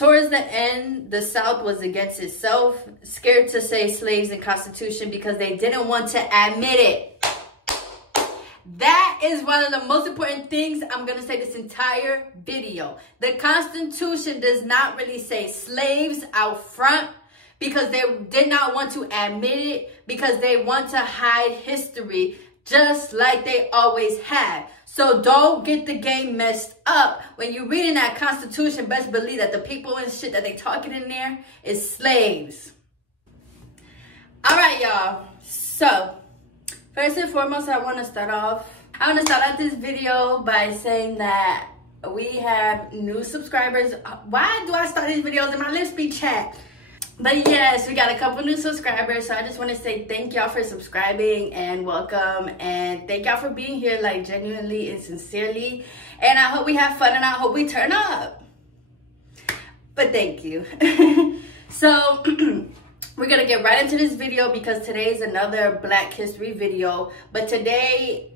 Towards the end, the South was against itself, scared to say slaves and Constitution because they didn't want to admit it. That is one of the most important things I'm going to say this entire video. The Constitution does not really say slaves out front because they did not want to admit it, because they want to hide history just like they always have. So don't get the game messed up. When you're reading that Constitution, best believe that the people and shit that they talking in there is slaves. All right, y'all. So first and foremost, I want to start out this video by saying that we have new subscribers. Why do I start these videos in my Live Speak chat? But yes, we got a couple new subscribers, so I just want to say thank y'all for subscribing and welcome, and thank y'all for being here, like, genuinely and sincerely. And I hope we have fun, and I hope we turn up. But thank you. So we're gonna get right into this video because today is another Black History video. But today,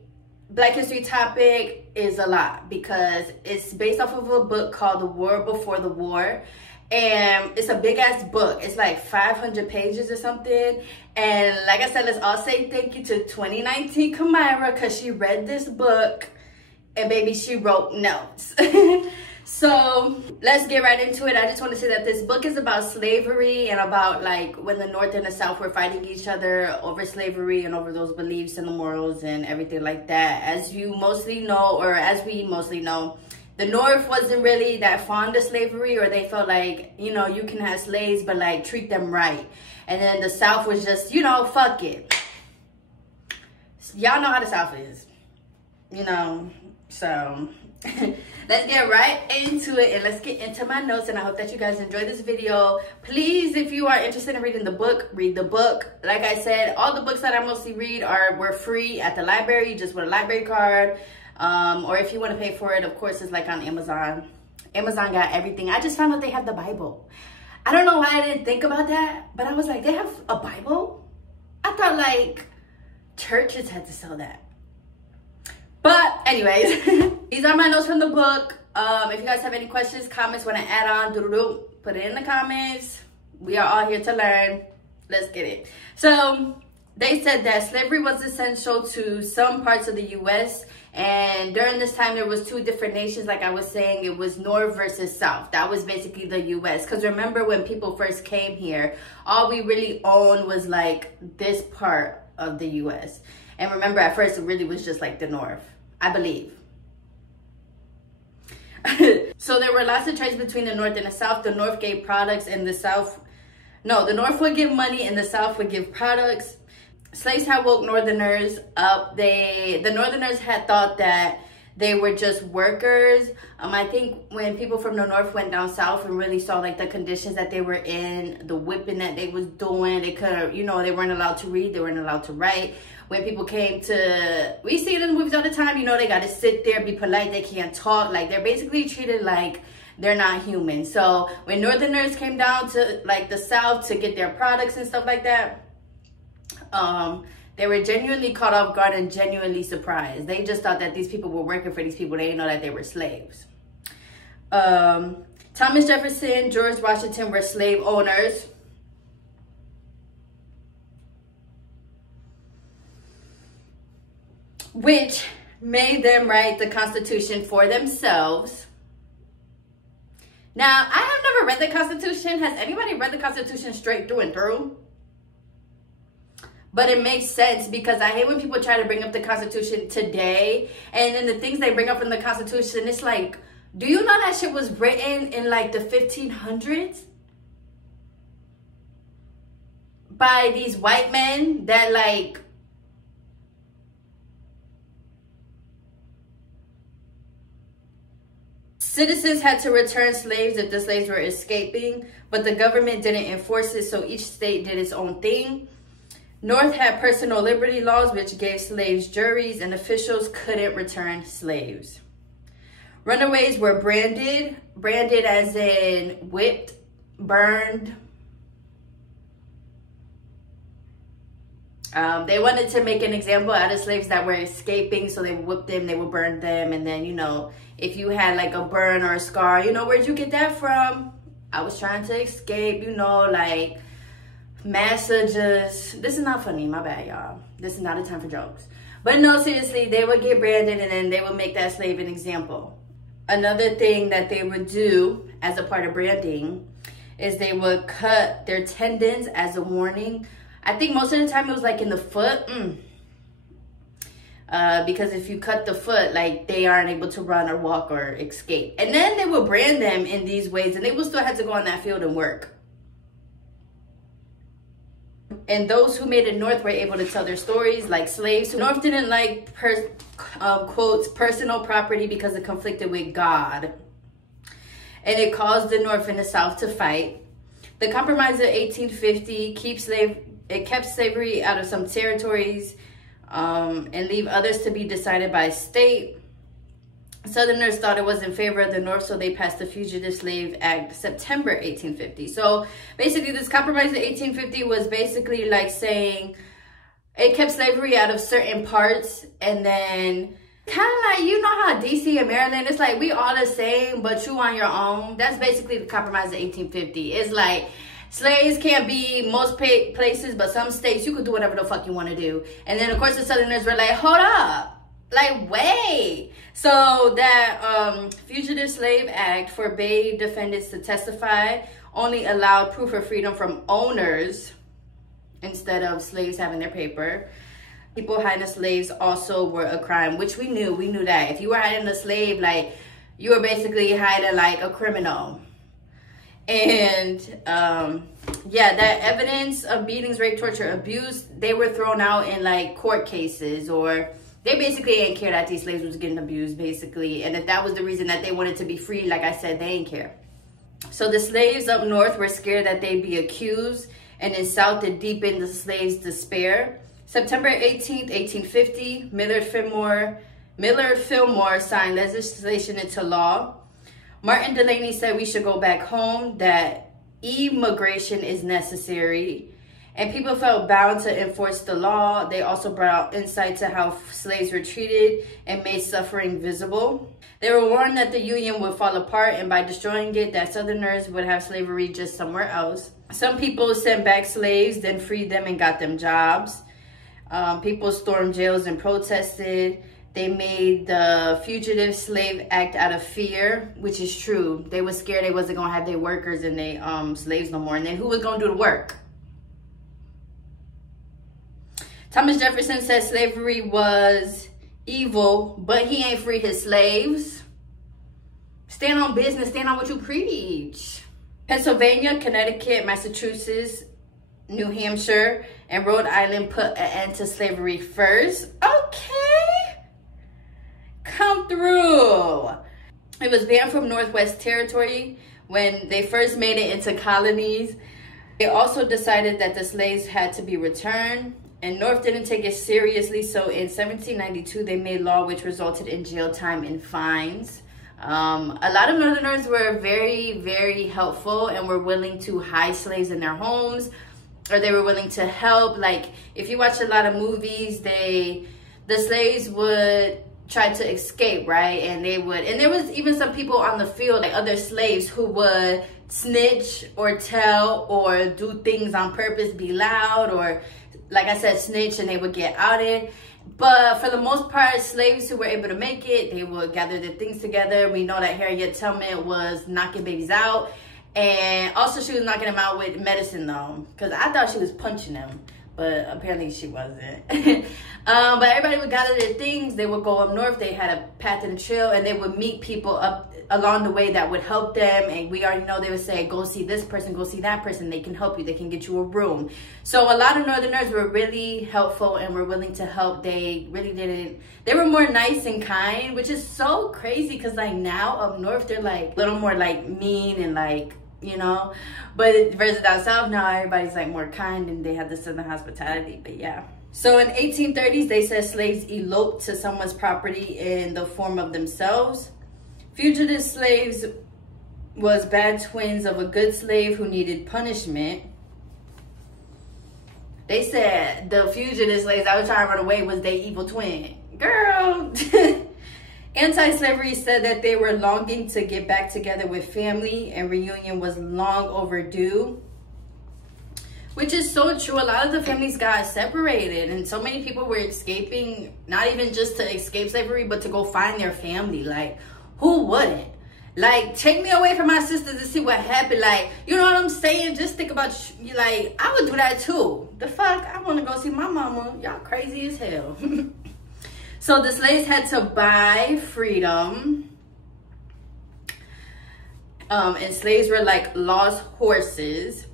Black History topic is a lot because it's based off of a book called The War Before the War. And it's a big ass book. It's like 500 pages or something. And like I said, let's all say thank you to 2019 Kamira, because she read this book and baby, she wrote notes. So let's get right into it. I just want to say that this book is about slavery and about like when the North and the South were fighting each other over slavery and over those beliefs and the morals and everything like that. As you mostly know, or as we mostly know, the North wasn't really that fond of slavery, or they felt like, you know, you can have slaves, but like treat them right. And then the South was just, you know, fuck it. Y'all know how the South is, you know, so let's get right into it and let's get into my notes. And I hope that you guys enjoy this video. Please, if you are interested in reading the book, read the book. Like I said, all the books that I mostly read were free at the library, just with a library card. Or if you want to pay for it, of course, it's like on Amazon. Amazon got everything. I just found out they have the Bible. I don't know why I didn't think about that, but I was like, they have a Bible? I thought like churches had to sell that. But anyways, these are my notes from the book. If you guys have any questions, comments, want to add on, put it in the comments. We are all here to learn. Let's get it. So they said that slavery was essential to some parts of the U.S. And during this time, there was two different nations. Like I was saying, it was North versus South. That was basically the U.S. Because remember when people first came here, all we really owned was like this part of the U.S. And remember, at first, it really was just like the North, I believe. So there were lots of trades between the North and the South. The North gave products and the South... No, the North would give money and the South would give products. Slaves had woke Northerners up. The Northerners had thought that they were just workers. I think when people from the North went down South and really saw like the conditions that they were in, the whipping that they was doing, they couldn't, you know, they weren't allowed to read, they weren't allowed to write. When people came to, we see it in the movies all the time, you know, they got to sit there, be polite, they can't talk. Like they're basically treated like they're not human. So when Northerners came down to like the South to get their products and stuff like that, they were genuinely caught off guard and genuinely surprised. They just thought that these people were working for these people. They didn't know that they were slaves. Thomas Jefferson, George Washington were slave owners. Which made them write the Constitution for themselves. Now, I have never read the Constitution. Has anybody read the Constitution straight through and through? But it makes sense because I hate when people try to bring up the Constitution today. And then the things they bring up in the Constitution, it's like, do you know that shit was written in like the 1500s? By these white men that like... Citizens had to return slaves if the slaves were escaping, but the government didn't enforce it, so each state did its own thing. North had personal liberty laws, which gave slaves juries, and officials couldn't return slaves. Runaways were branded as in whipped, burned. They wanted to make an example out of slaves that were escaping, so they would whip them, they would burn them, and then, you know, if you had like a burn or a scar, you know, where'd you get that from? I was trying to escape, you know, like massa just, this is not funny, my bad, y'all. This is not a time for jokes. But no, seriously, they would get branded and then they would make that slave an example. Another thing that they would do as a part of branding is they would cut their tendons as a warning. I think most of the time it was like in the foot. Because if you cut the foot, like they aren't able to run or walk or escape. And then they would brand them in these ways and they would still have to go on that field and work. And those who made it north were able to tell their stories, like slaves. North didn't like, quotes, personal property because it conflicted with God. And it caused the North and the South to fight. The Compromise of 1850 kept slavery out of some territories and leave others to be decided by state. Southerners thought it was in favor of the North, so they passed the Fugitive Slave Act September 1850. So basically this Compromise of 1850 was basically like saying it kept slavery out of certain parts, and then kind of like, you know how DC and Maryland, it's like we all the same, but you on your own. That's basically the Compromise of 1850. It's like slaves can't be most places, but some states you could do whatever the fuck you want to do. And then of course the Southerners were like, hold up, like wait. So that Fugitive Slave Act forbade defendants to testify, only allowed proof of freedom from owners instead of slaves having their paper. People hiding slaves also were a crime, which we knew. We knew that. If you were hiding a slave, like, you were basically hiding like a criminal. And yeah, that evidence of beatings, rape, torture, abuse, they were thrown out in like court cases, or they basically didn't care that these slaves was getting abused, basically. And if that was the reason that they wanted to be free, like I said, they didn't care. So the slaves up north were scared that they'd be accused, and in South it deepened the slaves' despair. September 18th, 1850, Millard Fillmore signed legislation into law. Martin Delany said we should go back home, that immigration is necessary, and people felt bound to enforce the law. They also brought insight to how slaves were treated and made suffering visible. They were warned that the Union would fall apart, and by destroying it, that Southerners would have slavery just somewhere else. Some people sent back slaves, then freed them and got them jobs. People stormed jails and protested. They made the Fugitive Slave Act out of fear, which is true. They were scared they wasn't going to have their workers and their slaves no more. And then who was going to do the work? Thomas Jefferson said slavery was evil, but he ain't free his slaves. Stand on business. Stand on what you preach. Pennsylvania, Connecticut, Massachusetts, New Hampshire, and Rhode Island put an end to slavery first. Okay. Come through. It was banned from Northwest Territory when they first made it into colonies. They also decided that the slaves had to be returned, and North didn't take it seriously. So in 1792, they made law which resulted in jail time and fines. A lot of Northerners were very, very helpful and were willing to hide slaves in their homes, or they were willing to help. Like, if you watch a lot of movies, the slaves would try to escape, right? And there was even some people on the field, like other slaves, who would snitch or tell or do things on purpose, be loud, or like I said, snitch, and they would get outed. But for the most part, slaves who were able to make it, they would gather their things together. We know that Harriet Tubman was knocking babies out. And also she was knocking them out with medicine though. Because I thought she was punching them. But apparently she wasn't. But everybody would gather their things. They would go up north. They had a path and a trail. And they would meet people up along the way that would help them. And we already know they would say, go see this person, go see that person. They can help you. They can get you a room. So a lot of Northerners were really helpful and were willing to help. They really didn't. They were more nice and kind, which is so crazy. Because like now up north, they're like a little more like mean and like, you know, but versus down south, now everybody's like more kind and they have the southern hospitality. But yeah. So in 1830s, they said slaves eloped to someone's property in the form of themselves. Fugitive slaves was bad twins of a good slave who needed punishment. They said the fugitive slaves that were trying to run away was their evil twin. Girl. Anti-slavery said that they were longing to get back together with family and reunion was long overdue, which is so true. A lot of the families got separated and so many people were escaping, not even just to escape slavery, but to go find their family. Like, who wouldn't? Like, take me away from my sisters to see what happened. Like, you know what I'm saying? Just think about, like, I would do that too. The fuck? I want to go see my mama. Y'all crazy as hell. So the slaves had to buy freedom. And slaves were like lost horses.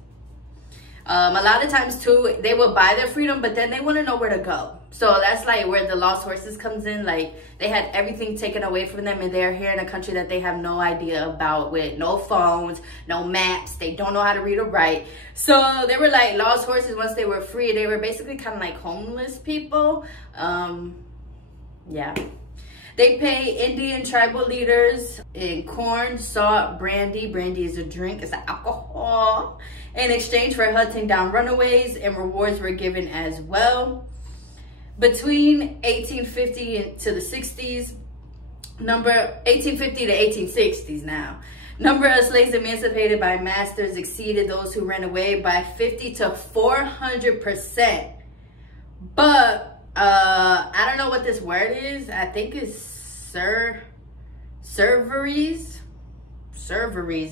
A lot of times too, they would buy their freedom, but then they want to know where to go. So that's like where the lost horses comes in. Like, they had everything taken away from them and they're here in a country that they have no idea about, with no phones, no maps. They don't know how to read or write. So they were like lost horses. Once they were free, they were basically kind of like homeless people. Yeah. They pay Indian tribal leaders in corn, salt, brandy. Brandy is a drink, it's an alcohol. In exchange for hunting down runaways, and rewards were given as well. Between 1850 to the 60s, 1850 to 1860s now, number of slaves emancipated by masters exceeded those who ran away by 50 to 400%. But I don't know what this word is. I think it's serveries,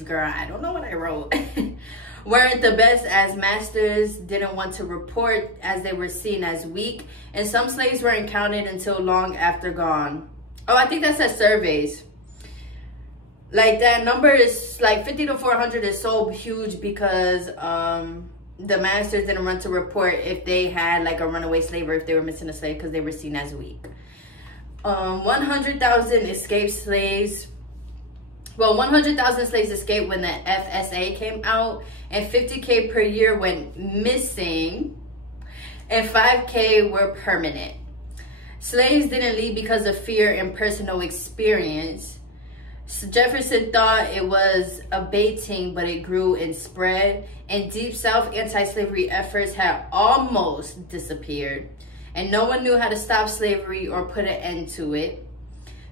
girl. I don't know what I wrote. Weren't the best, as masters didn't want to report as they were seen as weak, and some slaves weren't counted until long after gone. Oh, I think that says surveys. Like, that number is like 50 to 400 is so huge because the masters didn't run to report if they had like a runaway slave or if they were missing a slave because they were seen as weak. 100,000 escaped slaves. Well, 100,000 slaves escaped when the FSA came out, and 50K per year went missing, and 5K were permanent. Slaves didn't leave because of fear and personal experience. So Jefferson thought it was abating, but it grew and spread. And Deep South anti-slavery efforts had almost disappeared, and no one knew how to stop slavery or put an end to it.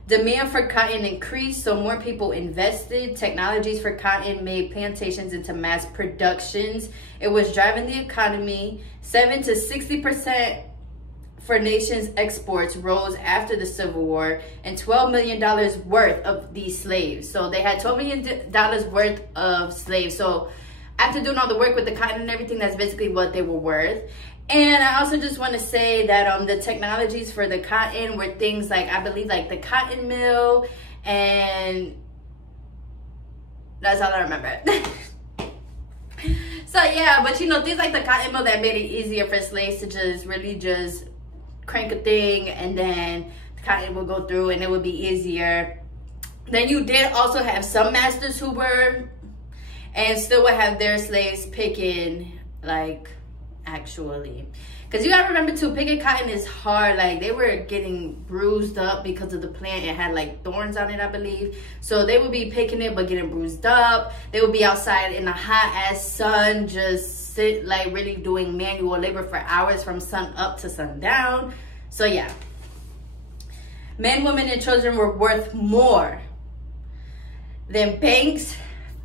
Demand for cotton increased, so more people invested. Technologies for cotton made plantations into mass productions. It was driving the economy. 7 to 60% for nations' exports rose after the Civil War, and $12 million worth of these slaves. So they had $12 million worth of slaves. So after doing all the work with the cotton and everything, that's basically what they were worth. And I also just want to say that the technologies for the cotton were things like, I believe, like the cotton mill, and that's all I remember. So yeah, but you know, things like the cotton mill that made it easier for slaves to just really just crank a thing, and then the cotton would go through and it would be easier. Then you did also have some masters who were, and still would have their slaves picking, like, actually, because you gotta remember too, picking cotton is hard. Like, they were getting bruised up because of the plant. It had like thorns on it, I believe. So they would be picking it but getting bruised up. They would be outside in the hot ass sun, just like really doing manual labor for hours from sun up to sundown. So yeah, men, women, and children were worth more than banks,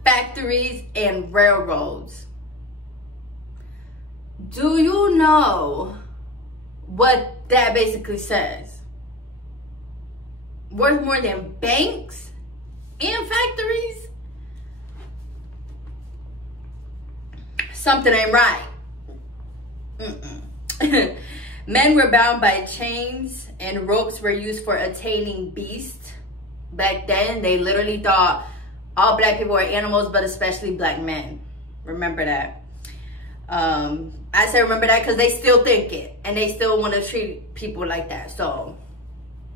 factories, and railroads. Do you know what that basically says? Worth more than banks and factories? Something ain't right. Men were bound by chains, and ropes were used for attaining beasts. Back then, they literally thought all black people were animals, but especially black men. Remember that. I say remember that because they still think it, and they still want to treat people like that. So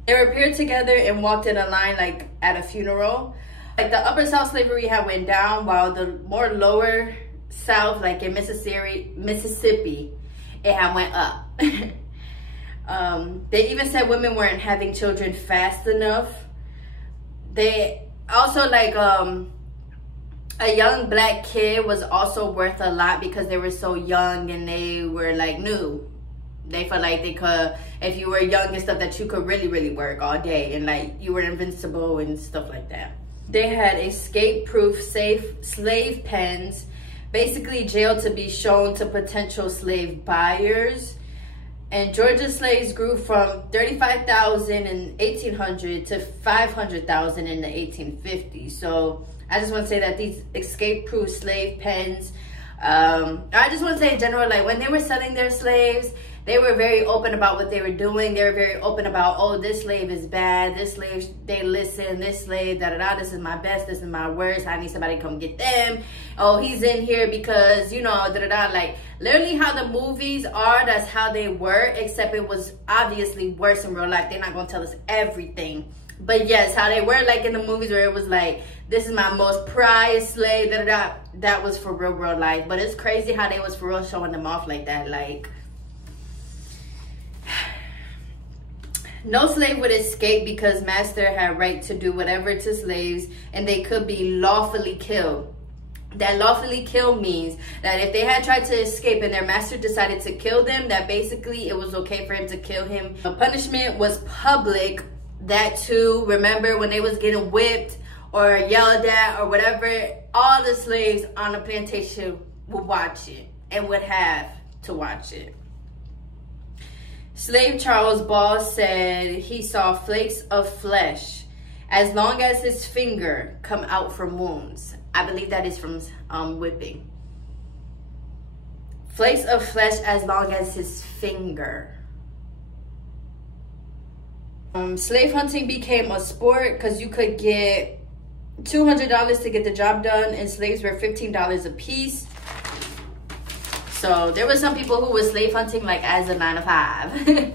they were paired together and walked in a line like at a funeral. Like, the upper South slavery had went down, while the more lower South, like in Mississippi, it had went up. They even said women weren't having children fast enough. They also, like, a young black kid was also worth a lot because they were so young and they were like new. They felt like they could, if you were young and stuff, that you could really work all day and like you were invincible and stuff like that. They had escape-proof safe slave pens, basically jail to be shown to potential slave buyers. And Georgia slaves grew from 35,000 in 1800 to 500,000 in the 1850s. So I just want to say that these escape-proof slave pens, I just want to say in general, like when they were selling their slaves, they were very open about what they were doing. They were very open about, oh, this slave is bad. This slave, they listen. This slave, da-da-da. This is my best. This is my worst. I need somebody to come get them. Oh, he's in here because, you know, da-da-da. Like, literally how the movies are, that's how they were, except it was obviously worse in real life. They're not going to tell us everything. But yes, how they were like in the movies where it was like, this is my most prized slave, da-da-da. That was for real life. But it's crazy how they was for real showing them off like that. Like, no slave would escape because master had right to do whatever to slaves, and they could be lawfully killed. That lawfully kill means that if they had tried to escape and their master decided to kill them, that basically it was okay for him to kill him. The punishment was public. That too, remember when they was getting whipped or yelled at or whatever, all the slaves on the plantation would watch it and would have to watch it. Slave Charles Ball said he saw flakes of flesh as long as his finger come out from wounds. I believe that is from whipping. Flakes of flesh as long as his finger. Slave hunting became a sport because you could get $200 to get the job done, and slaves were $15 a piece. So there were some people who were slave hunting like as a 9 to 5.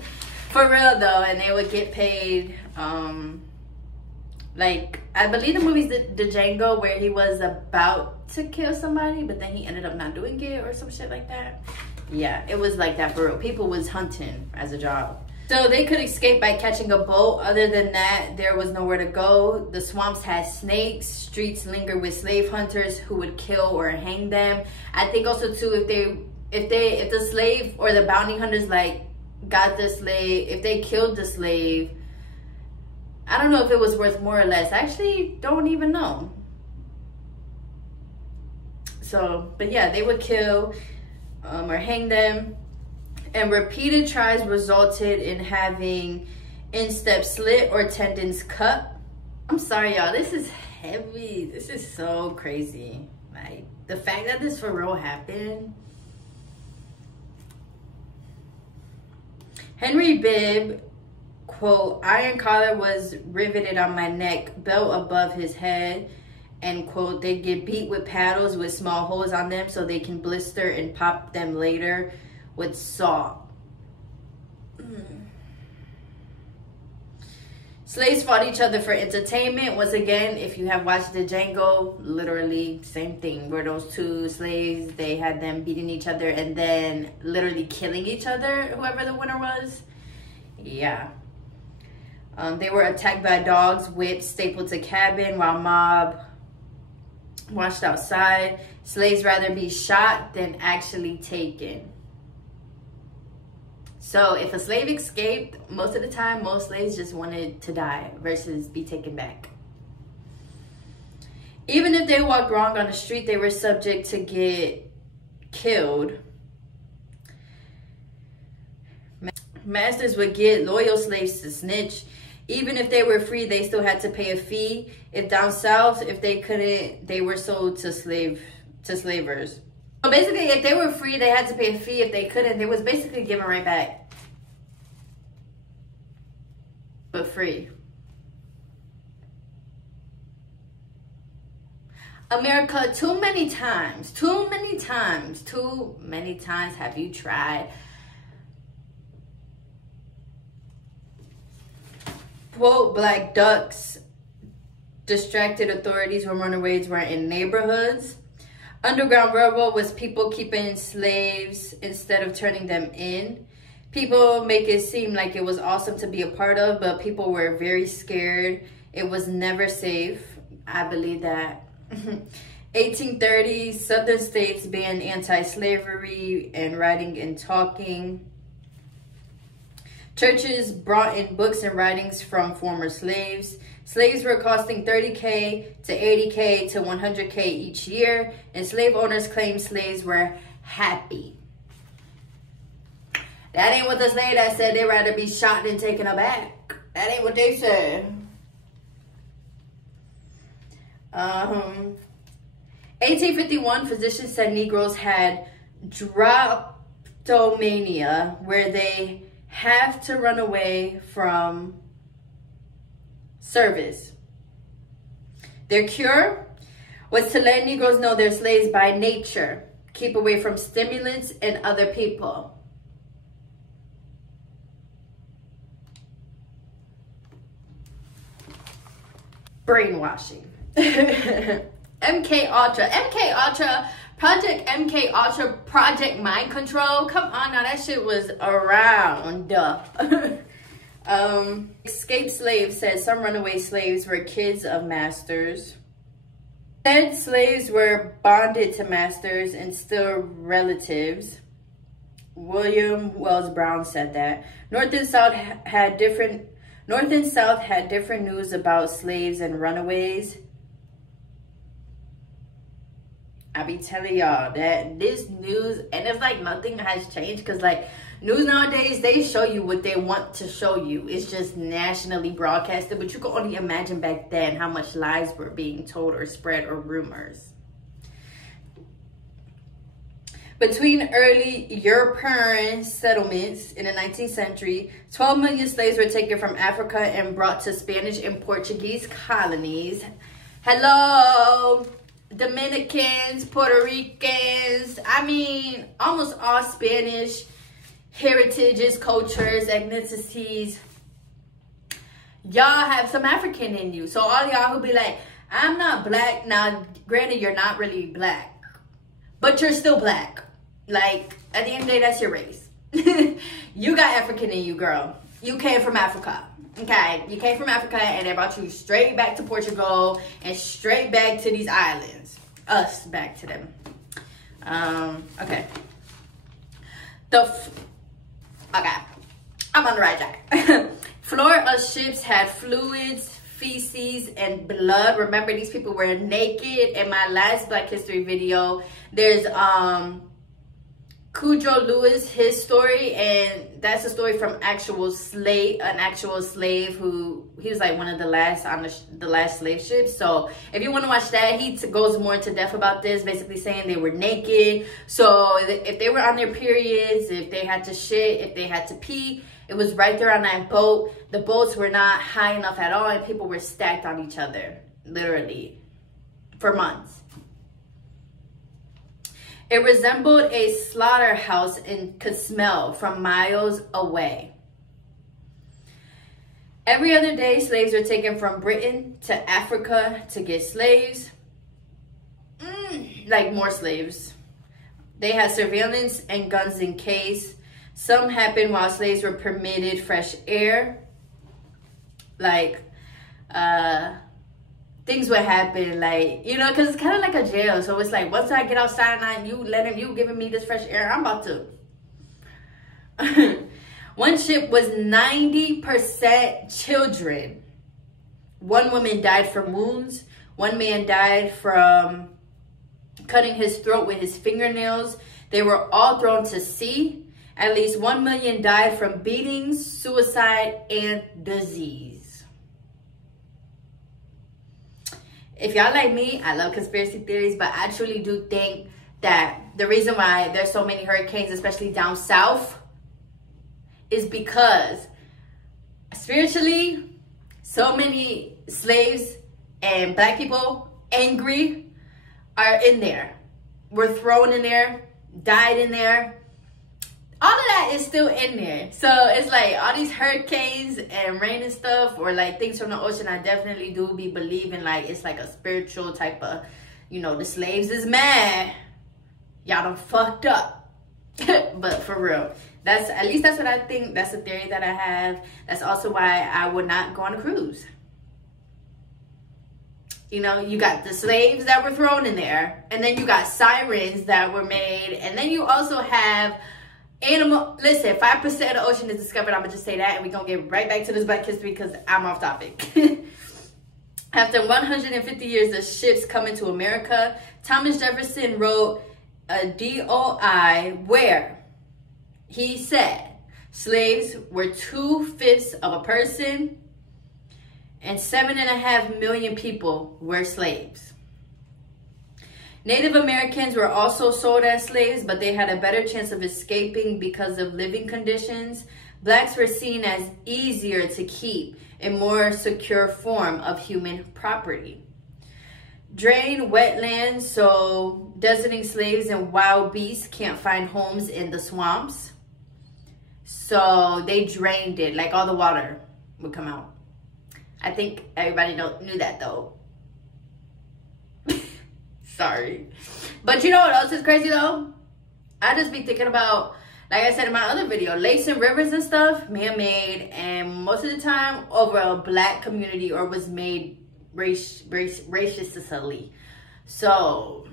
For real though, and they would get paid. Like, I believe the movie's the Django, where he was about to kill somebody, but then he ended up not doing it or some shit like that. Yeah, it was like that for real. People was hunting as a job. So they could escape by catching a boat. Other than that, there was nowhere to go. The swamps had snakes. Streets lingered with slave hunters who would kill or hang them. I think also too, if the slave or the bounty hunters like got the slave, if they killed the slave, I don't know if it was worth more or less. I actually don't even know. So, but yeah, they would kill or hang them. And repeated tries resulted in having instep slit or tendons cut. I'm sorry, y'all. This is heavy. This is so crazy. Like, the fact that this for real happened. Henry Bibb, quote, iron collar was riveted on my neck, belt above his head, end quote. They get beat with paddles with small holes on them so they can blister and pop them later with salt. Slaves fought each other for entertainment. Once again, if you have watched the Django, literally same thing. Where those two slaves, they had them beating each other and then literally killing each other, whoever the winner was. Yeah. They were attacked by dogs, whips, stapled to cabin while mob watched outside. Slaves rather be shot than actually taken. So if a slave escaped, most of the time, most slaves just wanted to die versus be taken back. Even if they walked wrong on the street, they were subject to get killed. Masters would get loyal slaves to snitch. Even if they were free, they still had to pay a fee. If down south, if they couldn't, they were sold to slavers. So basically, if they were free, they had to pay a fee. If they couldn't, they was basically given right back. But free. America, too many times have you tried. Quote, black ducks distracted authorities when runaways were in neighborhoods. Underground Railroad was people keeping slaves instead of turning them in. People make it seem like it was awesome to be a part of, but people were very scared. It was never safe. I believe that. 1830s, southern states banned anti-slavery and writing and talking. Churches brought in books and writings from former slaves. Slaves were costing $30K to $80K to $100K each year, and slave owners claimed slaves were happy. That ain't what the slave that said they'd rather be shot than taken aback. That ain't what they said. 1851, physicians said Negroes had drapetomania, where they have to run away from service. Their cure was to let Negroes know they're slaves by nature, keep away from stimulants and other people. Brainwashing. MK Ultra, Project MK Ultra, Project Mind Control. Come on now, that shit was around. Escaped slaves said some runaway slaves were kids of masters. Said slaves were bonded to masters and still relatives. William Wells Brown said that. North and South had different news about slaves and runaways. I be telling y'all that this news, and it's like nothing has changed, because like news nowadays, they show you what they want to show you. It's just nationally broadcasted, but you can only imagine back then how much lies were being told or spread or rumors. Between early European settlements in the 19th century, 12 million slaves were taken from Africa and brought to Spanish and Portuguese colonies. Hello, Dominicans, Puerto Ricans, I mean, almost all Spanish heritages, cultures, ethnicities. Y'all have some African in you. So all y'all who be like, I'm not black. Now, granted, you're not really black, but you're still black. Like, at the end of the day, that's your race. You got African in you, girl. You came from Africa. Okay, you came from Africa and they brought you straight back to Portugal and straight back to these islands. Us back to them. Okay. Okay, I'm on the right track. Floor of ships had fluids, feces, and blood. Remember, these people were naked. In my last Black History video, there's Cujo Lewis, his story, and that's a story from an actual slave who, he was like one of the last on the last slave ships. So if you want to watch that, he goes more into depth about this, basically saying they were naked. So if they were on their periods, if they had to shit, if they had to pee, it was right there on that boat. The boats were not high enough at all, and people were stacked on each other, literally, for months. It resembled a slaughterhouse and could smell from miles away. Every other day, slaves were taken from Britain to Africa to get slaves. Like more slaves. They had surveillance and guns in case. Some happened while slaves were permitted fresh air. Like, things would happen, like, you know, because it's kind of like a jail. So it's like, once I get outside and you giving me this fresh air, I'm about to. One ship was 90% children. One woman died from wounds. One man died from cutting his throat with his fingernails. They were all thrown to sea. At least 1 million died from beatings, suicide, and disease. If y'all like me, I love conspiracy theories, but I truly do think that the reason why there's so many hurricanes, especially down south, is because spiritually, so many slaves and Black people, angry, are in there. Were thrown in there, died in there. All of that is still in there. So it's like all these hurricanes and rain and stuff, or like things from the ocean, I definitely do be believing like it's like a spiritual type of, you know, the slaves is mad. Y'all done fucked up. But for real, at least that's what I think. That's a theory that I have. That's also why I would not go on a cruise. You know, you got the slaves that were thrown in there, and then you got sirens that were made, and then you also have Animal, listen, 5% of the ocean is discovered. I'm gonna just say that, and we're gonna get right back to this Black history because I'm off topic. After 150 years of ships coming to America, Thomas Jefferson wrote a DOI where he said slaves were 2/5 of a person and 7.5 million people were slaves. Native Americans were also sold as slaves, but they had a better chance of escaping because of living conditions. Blacks were seen as easier to keep, a more secure form of human property. Drain wetlands, so deserting slaves and wild beasts can't find homes in the swamps. So they drained it, like all the water would come out. I think everybody knew that though. Sorry. But you know what else is crazy though? I just be thinking about, like I said in my other video, lakes and rivers and stuff, man-made, and most of the time over a Black community, or was made racistly. So,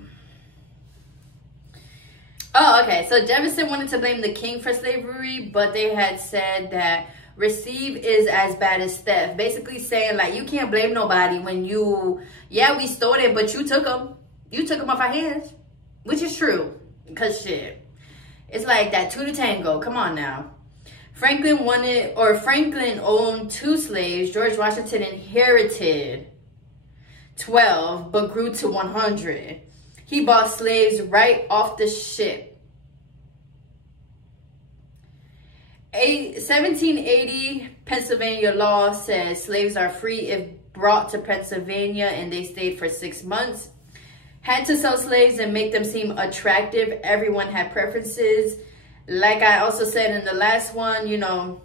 oh, okay. So Jefferson wanted to blame the king for slavery, but they had said that receive is as bad as theft. Basically saying, like, you can't blame nobody when you, yeah, we stole it, but you took them. You took them off our hands, which is true. Because shit, it's like that 2 to tango. Come on now. Franklin owned 2 slaves. George Washington inherited 12, but grew to 100. He bought slaves right off the ship. A 1780 Pennsylvania law says slaves are free if brought to Pennsylvania and they stayed for 6 months. Had to sell slaves and make them seem attractive. Everyone had preferences. Like I also said in the last one, you know,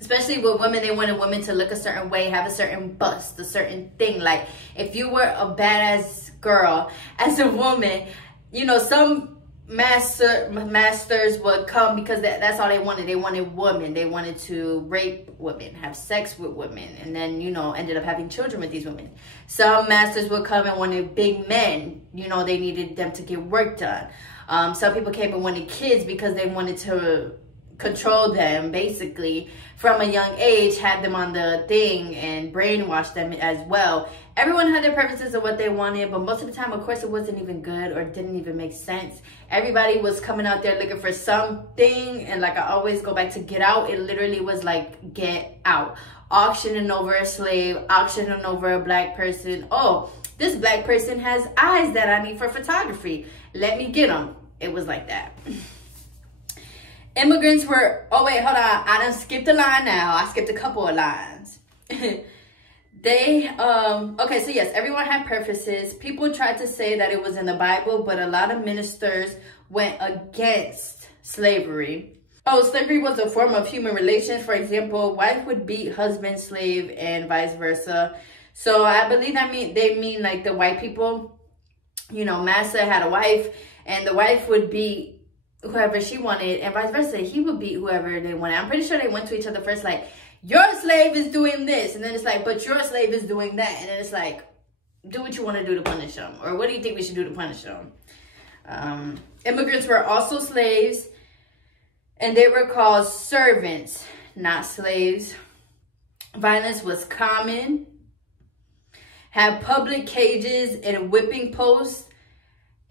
especially with women, they wanted women to look a certain way, have a certain bust, a certain thing. Like if you were a badass girl as a woman, you know, some masters would come because that's all they wanted. They wanted women. They wanted to rape women, have sex with women, and then, you know, ended up having children with these women. Some masters would come and wanted big men. You know, they needed them to get work done. Some people came and wanted kids because they wanted to control them, basically, from a young age, had them on the thing and brainwashed them as well. Everyone had their preferences of what they wanted, but most of the time, of course, it wasn't even good or didn't even make sense. Everybody was coming out there looking for something, and like I always go back to Get Out, it literally was like Get Out. Auctioning over a slave, auctioning over a Black person. Oh, this Black person has eyes that I need for photography. Let me get them. It was like that. Immigrants were, oh wait, hold on. I done skipped a line now. I skipped a couple of lines. Okay, so yes, everyone had preferences. People tried to say that it was in the Bible, but a lot of ministers went against slavery. Oh, slavery was a form of human relations. For example, wife would beat husband, slave, and vice versa. So I believe they mean like the white people. You know, Massa had a wife, and the wife would beat whoever she wanted, and vice versa. He would beat whoever they wanted. I'm pretty sure they went to each other first, like, your slave is doing this, and then it's like, but your slave is doing that, and then it's like, do what you want to do to punish them, or what do you think we should do to punish them? Immigrants were also slaves, and they were called servants, not slaves. Violence was common. Had public cages and whipping posts,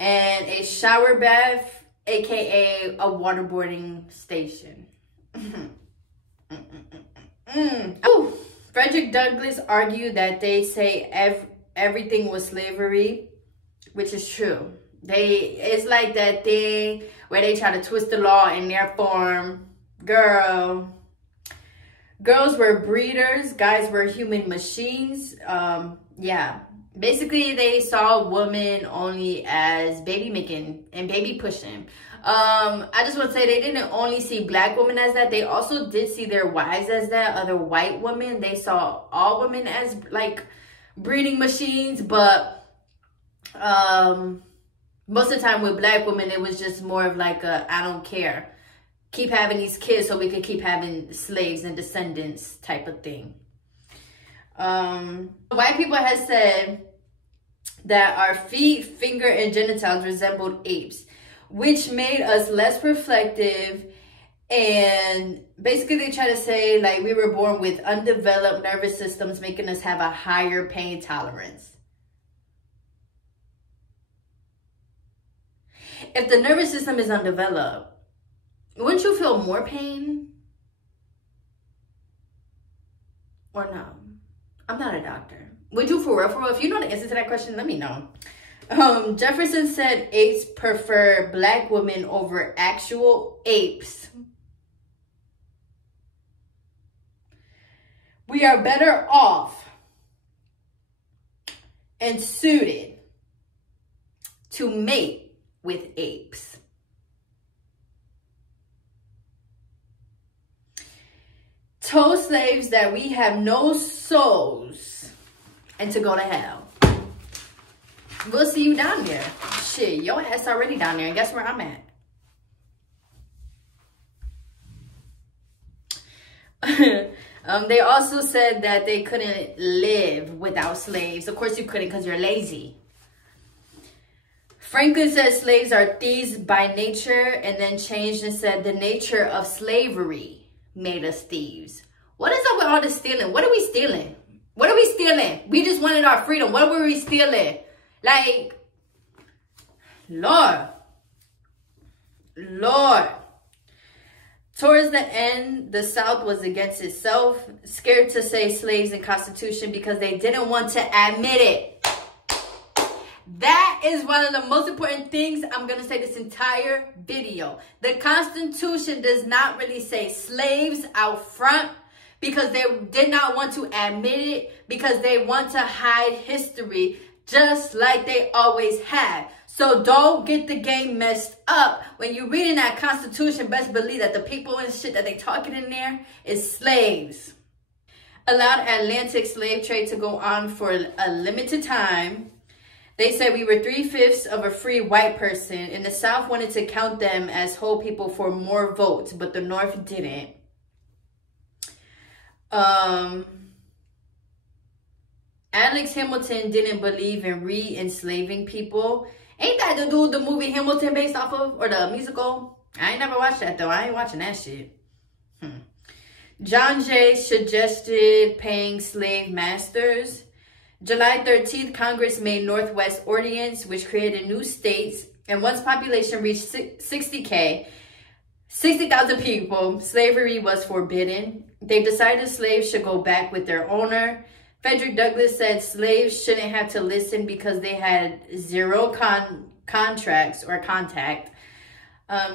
and a shower bath, aka a waterboarding station. Ooh. Frederick Douglass argued that they say everything was slavery, which is true. It's like that thing where they try to twist the law in their form. Girls were breeders, guys were human machines. Yeah, basically they saw women only as baby making and baby pushing. I just want to say they didn't only see Black women as that. They also did see their wives as that, other white women. They saw all women as like breeding machines, but most of the time with Black women, it was just more of like a, I don't care. Keep having these kids so we could keep having slaves and descendants type of thing. White people have said that our feet, finger, and genitals resembled apes, which made us less reflective And basically they try to say like we were born with undeveloped nervous systems, making us have a higher pain tolerance. If the nervous system is undeveloped, wouldn't you feel more pain? Or no? I'm not a doctor. Would you for real, for real? If you know the answer to that question, let me know. Jefferson said apes prefer black women over actual apes. We are better off and suited to mate with apes. Told slaves that we have no souls and to go to hell. We'll see you down there. Shit, your ass already down there. And guess where I'm at? They also said that they couldn't live without slaves. Of course you couldn't because you're lazy. Franklin said slaves are thieves by nature, and then changed and said the nature of slavery made us thieves. What is up with all this stealing? What are we stealing? What are we stealing? We just wanted our freedom. What were we stealing? Like, Lord. Towards the end, the South was against itself, scared to say slaves and Constitution because they didn't want to admit it. That is one of the most important things I'm going to say this entire video. The Constitution does not really say slaves out front because they did not want to admit it, because they want to hide history just like they always have. So don't get the game messed up. When you're reading that Constitution, best believe that the people and shit that they talking in there is slaves. Allowed Atlantic slave trade to go on for a limited time. They said we were 3/5 of a free white person, and the South wanted to count them as whole people for more votes, but the North didn't. Alex Hamilton didn't believe in re-enslaving people. Ain't that the dude the movie Hamilton based off of? Or the musical? I ain't never watched that though. I ain't watching that shit. John Jay suggested paying slave masters. July 13th, Congress made Northwest Ordinance, which created new states. And once population reached 60,000 people, slavery was forbidden. They decided slaves should go back with their owner. Frederick Douglass said slaves shouldn't have to listen because they had zero contracts or contact.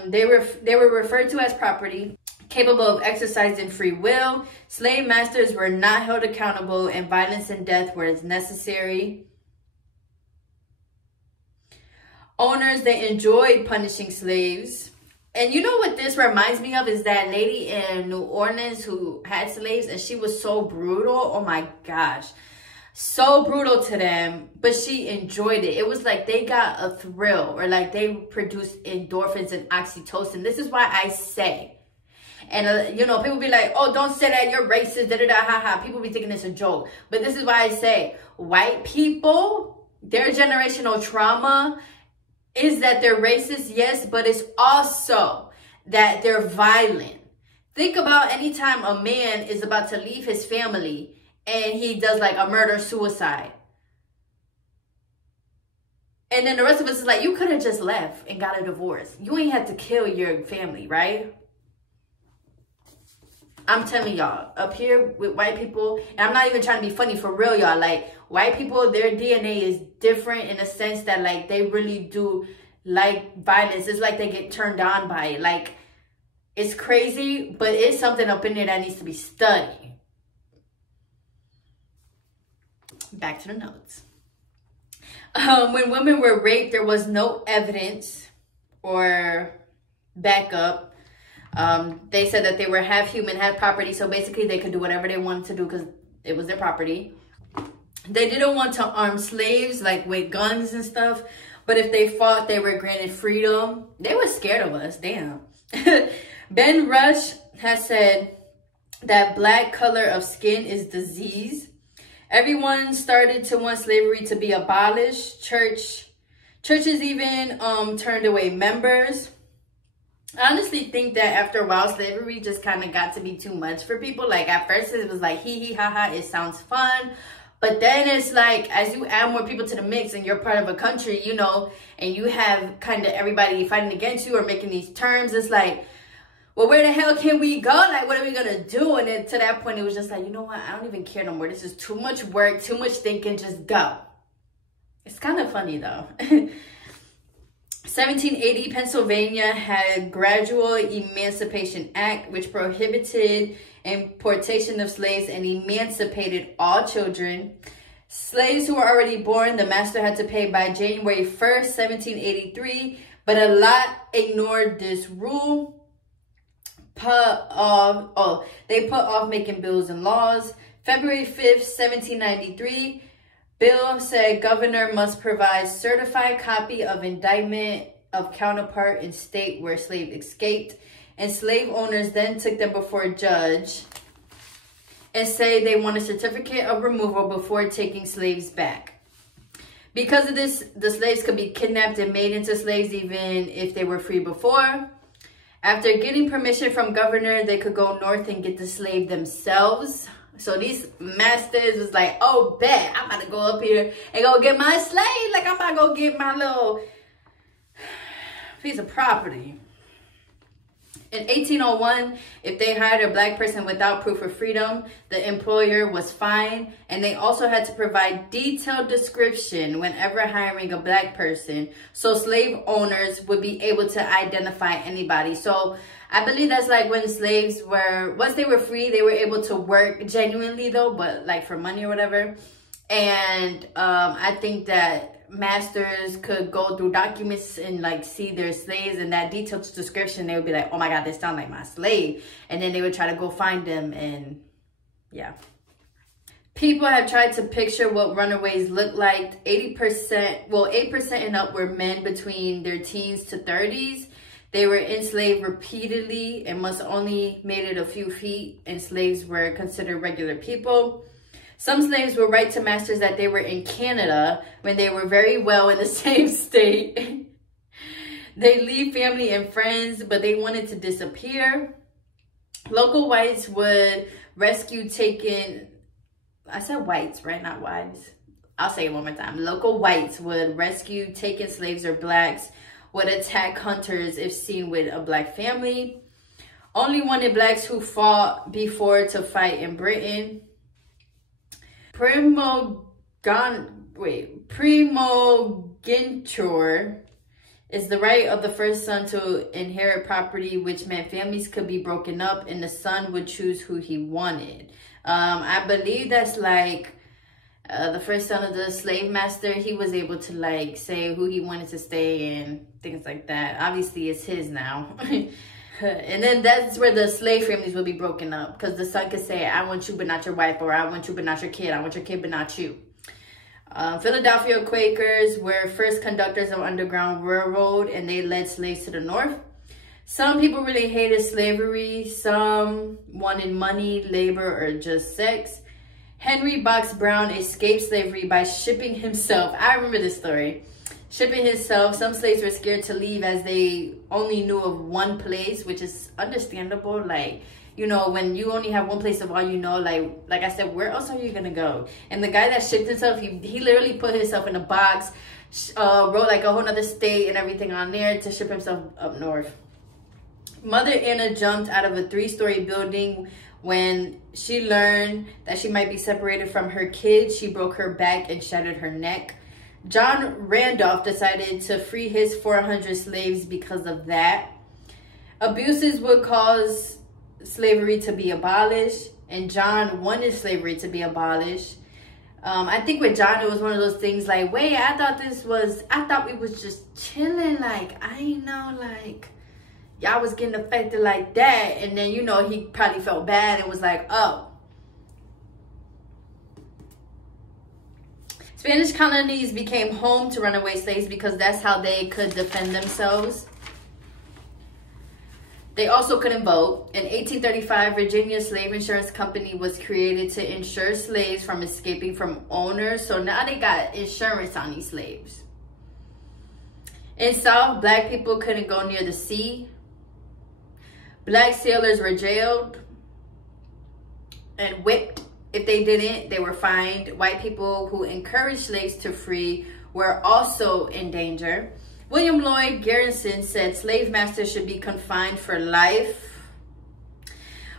They were referred to as property, capable of exercising free will. Slave masters were not held accountable, and violence and death were as necessary. Owners, they enjoyed punishing slaves. And you know what this reminds me of is that lady in New Orleans who had slaves, and she was so brutal. Oh my gosh. So brutal to them, but she enjoyed it. It was like they got a thrill, or like they produced endorphins and oxytocin. This is why I say, and you know, people be like, oh, don't say that, you're racist, da-da-da, ha-ha. People be thinking it's a joke. But this is why I say, white people, their generational trauma is that they're racist, yes, but it's also that they're violent. Think about any time a man is about to leave his family and he does like a murder-suicide. And then the rest of us is like, you could have just left and got a divorce. You ain't have to kill your family, right? I'm telling y'all, up here with white people, and I'm not even trying to be funny, for real, y'all. Like, white people, their DNA is different in the sense that, like, they really do like violence. It's like they get turned on by it. Like, it's crazy, but it's something up in there that needs to be studied. Back to the notes. When women were raped, there was no evidence or backup. They said that they were half human, half property. So basically they could do whatever they wanted to do because it was their property. They didn't want to arm slaves like with guns and stuff. But if they fought, they were granted freedom. They were scared of us. Damn. Ben Rush has said that black color of skin is disease. Everyone started to want slavery to be abolished. Churches even turned away members. I honestly think that after a while, slavery just kind of got to be too much for people. Like, at first it was like, hee hee ha ha, it sounds fun. But then it's like, as you add more people to the mix and you're part of a country, you know, and you have kind of everybody fighting against you or making these terms, it's like, well, where the hell can we go? Like, what are we going to do? And then to that point, it was just like, you know what? I don't even care no more. This is too much work, too much thinking. Just go. It's kind of funny, though. 1780, Pennsylvania had Gradual Emancipation Act, which prohibited importation of slaves and emancipated all children. Slaves who were already born, the master had to pay by January 1st, 1783, but a lot ignored this rule. They put off making bills and laws. February 5th, 1793, bill said governor must provide certified copy of indictment of counterpart in state where slave escaped. And slave owners then took them before a judge and say they want a certificate of removal before taking slaves back. Because of this, the slaves could be kidnapped and made into slaves even if they were free before. After getting permission from governor, they could go north and get the slave themselves. So these masters was like, oh, bet, I'm about to go up here and go get my slave. Like, I'm about to go get my little piece of property. In 1801, if they hired a black person without proof of freedom, the employer was fined, and they also had to provide detailed description whenever hiring a black person, so slave owners would be able to identify anybody. So I believe that's like when slaves were, once they were free, they were able to work genuinely though, but like for money or whatever. And I think that masters could go through documents and like see their slaves, and that detailed description, they would be like, oh my god, they sound like my slave, and then they would try to go find them. And yeah, people have tried to picture what runaways look like. 8% and up were men between their teens to 30s. They were enslaved repeatedly and must only made it a few feet, and slaves were considered regular people. Some slaves will write to masters that they were in Canada when they were very well in the same state. They leave family and friends, but they wanted to disappear. Local whites would rescue taken... I said whites, right? Not wives. I'll say it one more time. Local whites would rescue taken slaves, or blacks would attack hunters if seen with a black family. Only wanted blacks who fought before to fight in Britain. Primogeniture is the right of the first son to inherit property, which meant families could be broken up and the son would choose who he wanted. I believe that's like the first son of the slave master. He was able to like say who he wanted to stay and things like that. Obviously it's his now. And then that's where the slave families will be broken up, because the son could say, I want you but not your wife, or I want you but not your kid, I want your kid but not you. Philadelphia Quakers were first conductors of Underground Railroad, and they led slaves to the north. Some people really hated slavery. Some wanted money, labor, or just sex. Henry Box Brown escaped slavery by shipping himself. I remember this story. Shipping himself. Some slaves were scared to leave as they only knew of one place, which is understandable. Like, you know, when you only have one place of all you know, like I said, where else are you gonna go? And the guy that shipped himself, he literally put himself in a box, wrote like a whole nother state and everything on there to ship himself up north. Mother Anna jumped out of a 3-story building when she learned that she might be separated from her kids. She broke her back and shattered her neck. John Randolph decided to free his 400 slaves because of that. Abuses would cause slavery to be abolished, and John wanted slavery to be abolished. I think with John, it was one of those things like, wait, I thought we was just chilling. Like, I ain't know, like, y'all was getting affected like that. And then, you know, he probably felt bad and was like, oh. Spanish colonies became home to runaway slaves because that's how they could defend themselves. They also couldn't vote. In 1835, Virginia Slave Insurance Company was created to insure slaves from escaping from owners. So now they got insurance on these slaves. In South, black people couldn't go near the sea. Black sailors were jailed and whipped. If they didn't, they were fined. White people who encouraged slaves to free were also in danger. William Lloyd Garrison said slave masters should be confined for life.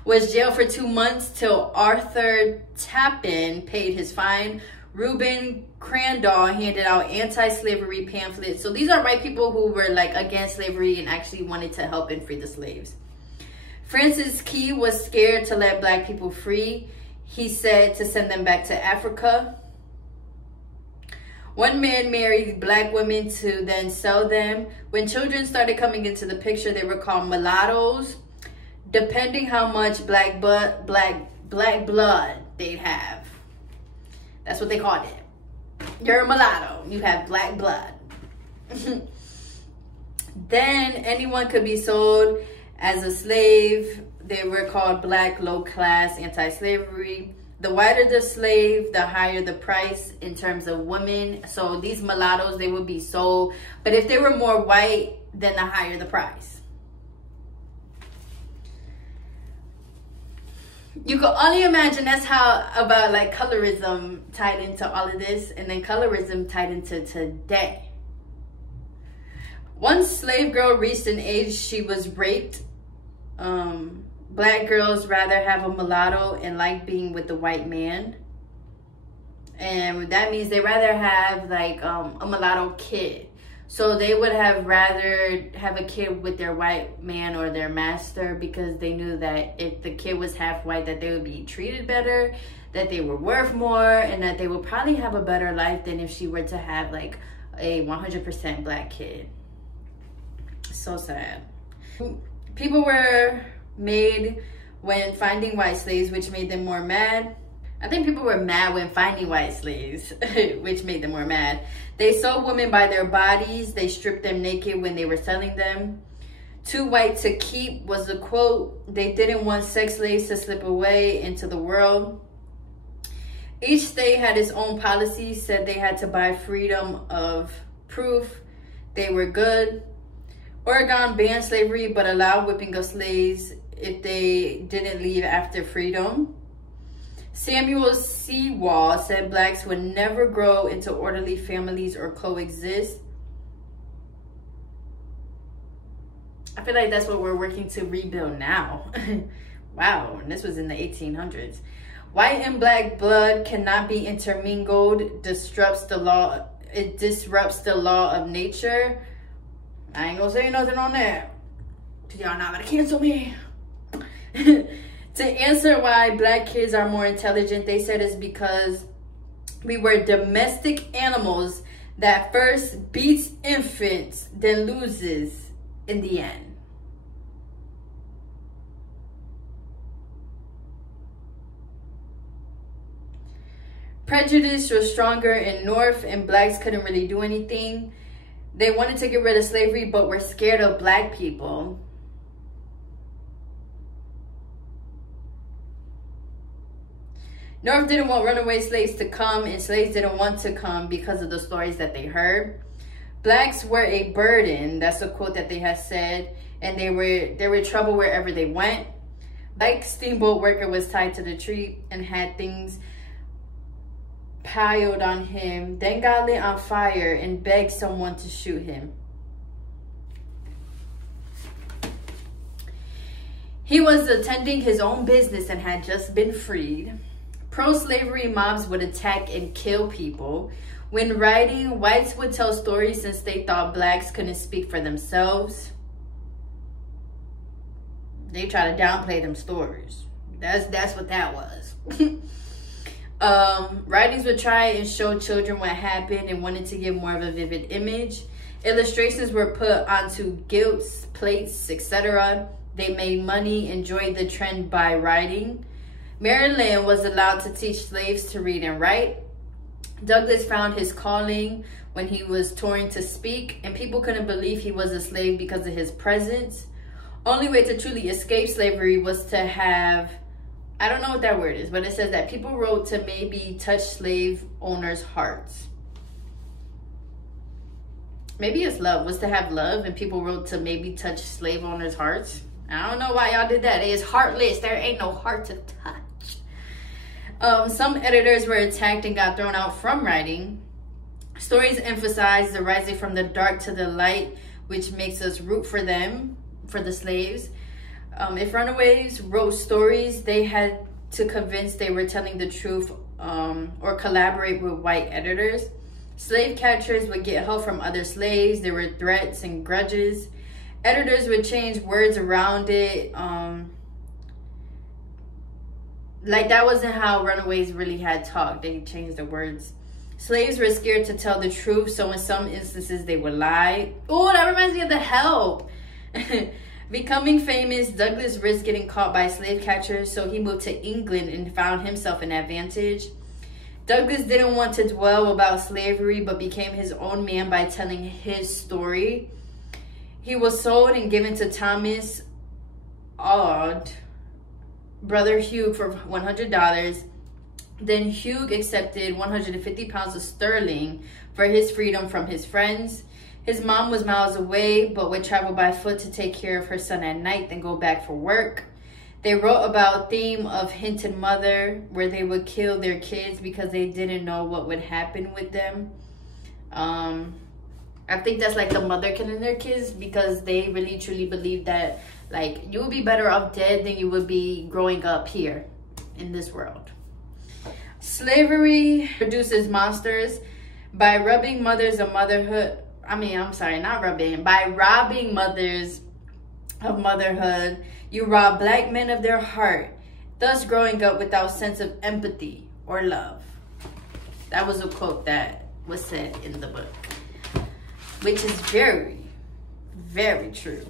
Was jailed for 2 months till Arthur Tappan paid his fine. Reuben Crandall handed out anti-slavery pamphlets. So these are white people who were like against slavery and actually wanted to help and free the slaves. Francis Key was scared to let black people free. He said to send them back to Africa. One man married black women to then sell them. When children started coming into the picture, they were called mulattoes, depending how much black blood they'd have. That's what they called it. You're a mulatto. You have black blood. Then anyone could be sold as a slave. They were called black, low class, anti-slavery. The whiter the slave, the higher the price in terms of women. So these mulattoes, they would be sold. But if they were more white, then the higher the price. You could only imagine that's how about like colorism tied into all of this, and then colorism tied into today. One slave girl reached an age she was raped. Black girls rather have a mulatto and like being with the white man. And that means they rather have like a mulatto kid. So they would have rather have a kid with their white man or their master, because they knew that if the kid was half white, that they would be treated better, that they were worth more, and that they would probably have a better life than if she were to have like a 100% black kid. So sad. People were made when finding white slaves, which made them more mad. I think people were mad when finding white slaves, which made them more mad. They sold women by their bodies. They stripped them naked when they were selling them. Too white to keep was the quote. They didn't want sex slaves to slip away into the world. Each state had its own policy, said they had to buy freedom of proof they were good. Oregon banned slavery but allowed whipping of slaves if they didn't leave after freedom. Samuel Sewall said blacks would never grow into orderly families or coexist. I feel like that's what we're working to rebuild now. Wow, and this was in the 1800s. White and black blood cannot be intermingled. Disrupts the law. It disrupts the law of nature. I ain't gonna say nothing on that, cause y'all not gonna cancel me. To answer why black kids are more intelligent, they said it's because we were domestic animals that first beats infants, then loses in the end. Prejudice was stronger in North, and blacks couldn't really do anything. They wanted to get rid of slavery, but were scared of black people. North didn't want runaway slaves to come, and slaves didn't want to come because of the stories that they heard. Blacks were a burden. That's a quote that they had said, and they were trouble wherever they went. Black steamboat worker was tied to the tree and had things piled on him, then got lit on fire and begged someone to shoot him. He was attending his own business and had just been freed. Pro-slavery mobs would attack and kill people. When writing, whites would tell stories since they thought blacks couldn't speak for themselves. They try to downplay them stories. That's what that was. Writings would try and show children what happened and wanted to give more of a vivid image. Illustrations were put onto gilts, plates, etc. They made money, enjoyed the trend by writing. Maryland was allowed to teach slaves to read and write. Douglass found his calling when he was touring to speak, and people couldn't believe he was a slave because of his presence. Only way to truly escape slavery was to have, I don't know what that word is, but it says that people wrote to maybe touch slave owners' hearts. Maybe it's love, was to have love, and people wrote to maybe touch slave owners' hearts. I don't know why y'all did that. It is heartless. There ain't no heart to touch. Some editors were attacked and got thrown out from writing. Stories emphasize the rising from the dark to the light, which makes us root for them, for the slaves. If runaways wrote stories, they had to convince they were telling the truth or collaborate with white editors. Slave catchers would get help from other slaves. There were threats and grudges. Editors would change words around it. Like, that wasn't how runaways really had talked. They changed the words. Slaves were scared to tell the truth, so in some instances they would lie. Oh, that reminds me of The Help. Becoming famous, Douglas risked getting caught by slave catchers, so he moved to England and found himself an advantage. Douglas didn't want to dwell about slavery, but became his own man by telling his story. He was sold and given to Thomas Aud, brother Hugh, for $100. Then Hugh accepted 150 pounds of sterling for his freedom from his friends. His mom was miles away, but would travel by foot to take care of her son at night, then go back for work. They wrote about theme of Hinton Mother, where they would kill their kids because they didn't know what would happen with them. I think that's like the mother killing their kids because they really truly believe that, like, you would be better off dead than you would be growing up here in this world. Slavery produces monsters. By robbing mothers of motherhood, by robbing mothers of motherhood, you rob black men of their heart, thus growing up without sense of empathy or love. That was a quote that was said in the book, which is very, very true.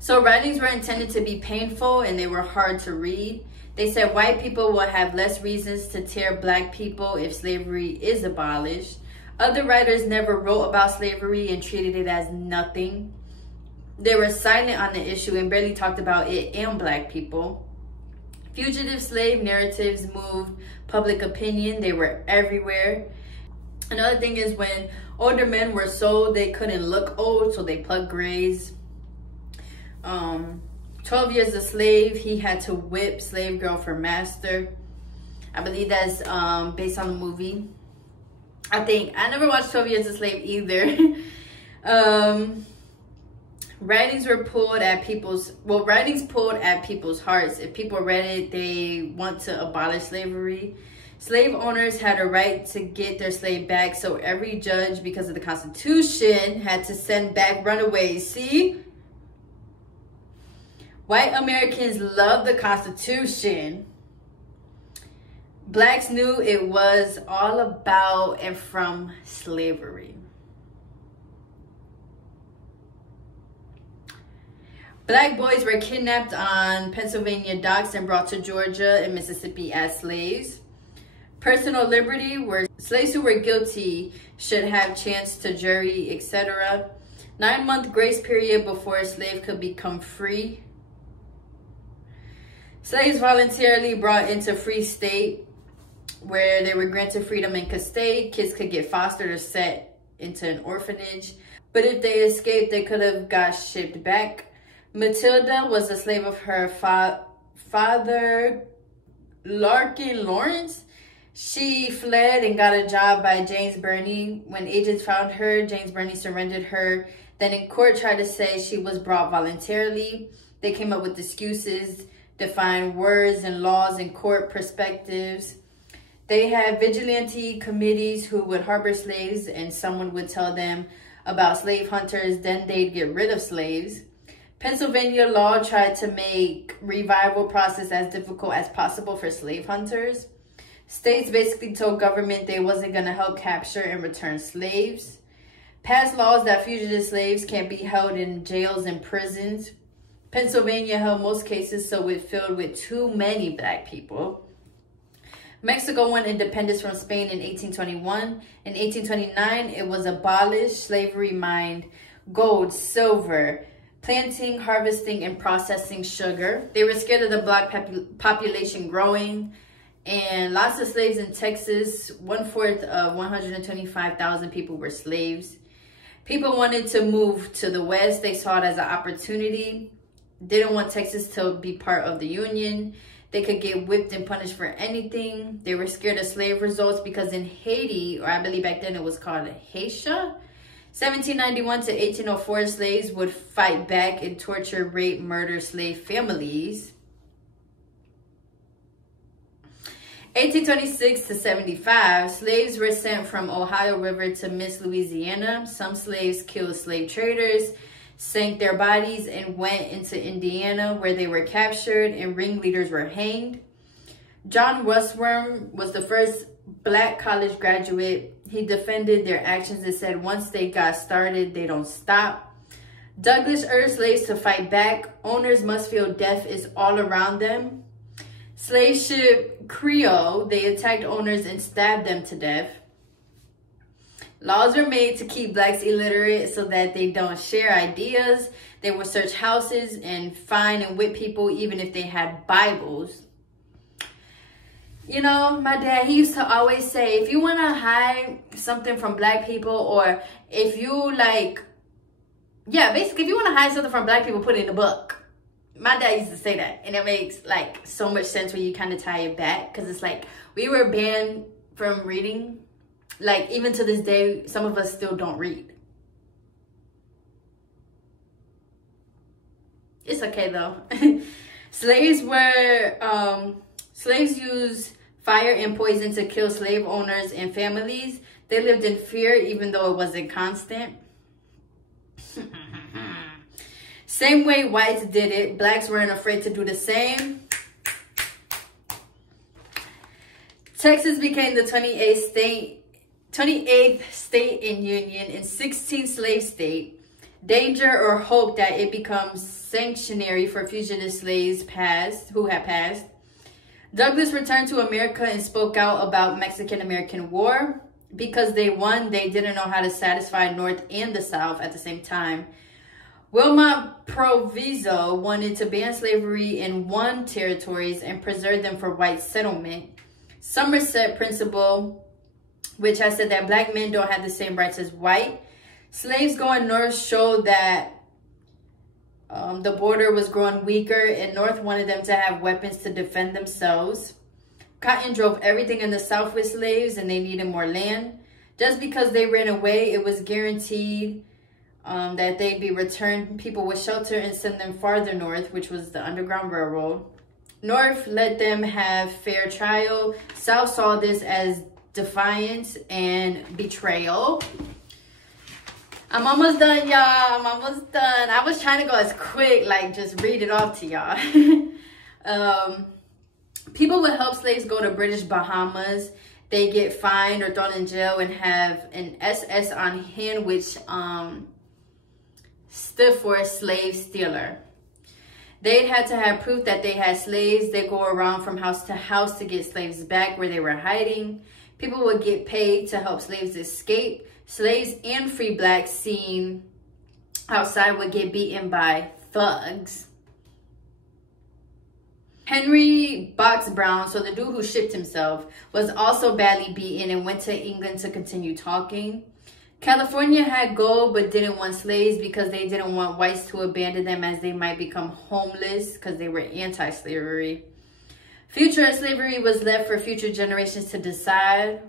So writings were intended to be painful and they were hard to read. They said white people will have less reasons to tear black people if slavery is abolished. Other writers never wrote about slavery and treated it as nothing. They were silent on the issue and barely talked about it and black people. Fugitive slave narratives moved public opinion. They were everywhere. Another thing is when older men were sold, they couldn't look old, so they plucked grays. 12 years a slave, he had to whip slave girl for master. I believe that's based on the movie. I never watched 12 Years a Slave either. Writings pulled at people's hearts. If people read it, they want to abolish slavery. Slave owners had a right to get their slave back, so every judge, because of the Constitution, had to send back runaways. See? White Americans love the Constitution. Blacks knew it was all about and from slavery. Black boys were kidnapped on Pennsylvania docks and brought to Georgia and Mississippi as slaves. Personal liberty, where slaves who were guilty should have chance to jury, etc. 9-month grace period before a slave could become free. Slaves voluntarily brought into free state, where they were granted freedom and could stay. Kids could get fostered or set into an orphanage. But if they escaped, they could have got shipped back. Matilda was a slave of her father, Larkin Lawrence. She fled and got a job by James Burney. When agents found her, James Burney surrendered her. Then in court tried to say she was brought voluntarily. They came up with excuses, defined words and laws and court perspectives. They had vigilante committees who would harbor slaves, and someone would tell them about slave hunters, then they'd get rid of slaves. Pennsylvania law tried to make revival process as difficult as possible for slave hunters. States basically told government they wasn't going to help capture and return slaves. Passed laws that fugitive slaves can't be held in jails and prisons. Pennsylvania held most cases, so it filled with too many black people. Mexico won independence from Spain in 1821. In 1829, it was abolished. Slavery mined gold, silver, planting, harvesting, and processing sugar. They were scared of the black population growing, and lots of slaves in Texas. 1/4 of 125,000 people were slaves. People wanted to move to the West. They saw it as an opportunity. didn't want Texas to be part of the Union. They could get whipped and punished for anything. They were scared of slave results because in Haiti, or I believe back then it was called Haitian, 1791 to 1804, slaves would fight back and torture, rape, murder slave families. 1826 to 75, slaves were sent from Ohio River to Miss Louisiana. Some slaves killed slave traders, sank their bodies, and went into Indiana where they were captured and ringleaders were hanged. John Russwurm was the first Black college graduate. He defended their actions and said once they got started, they don't stop. Douglass urged slaves to fight back. Owners must feel death is all around them. Slave ship Creole, they attacked owners and stabbed them to death. Laws were made to keep blacks illiterate so that they don't share ideas. They would search houses and fine and whip people even if they had Bibles. You know, my dad, he used to always say, if you want to hide something from black people, or if you like, yeah, basically, if you want to hide something from black people, put it in a book. My dad used to say that, and it makes like so much sense when you kind of tie it back, because it's like we were banned from reading. Like, even to this day, some of us still don't read. It's okay, though. Slaves used fire and poison to kill slave owners and families. They lived in fear, even though it wasn't constant. Same way whites did it, blacks weren't afraid to do the same. Texas became the 28th state in Union and 16th slave state. Danger or hope that it becomes sanctuary for fugitive slaves who had passed. Douglass returned to America and spoke out about Mexican-American War. Because they won, they didn't know how to satisfy North and the South at the same time. Wilmot Proviso wanted to ban slavery in one territories and preserve them for white settlement. Somerset Principle, which I said that black men don't have the same rights as white. Slaves going north showed that the border was growing weaker, and North wanted them to have weapons to defend themselves. Cotton drove everything in the South with slaves, and they needed more land. Just because they ran away, it was guaranteed that they'd be returned. People would shelter and send them farther north, which was the Underground Railroad. North let them have fair trial. South saw this as defiance and betrayal. I'm almost done, y'all. I'm almost done. I was trying to go as quick, like just read it off to y'all. People would help slaves go to British Bahamas. They get fined or thrown in jail and have an SS on hand, which stood for a slave stealer. They had to have proof that they had slaves. They go around from house to house to get slaves back where they were hiding. People would get paid to help slaves escape. Slaves and free blacks seen outside would get beaten by thugs. Henry Box Brown, so the dude who shipped himself, was also badly beaten and went to England to continue talking. California had gold but didn't want slaves because they didn't want whites to abandon them as they might become homeless because they were anti-slavery. Future of slavery was left for future generations to decide.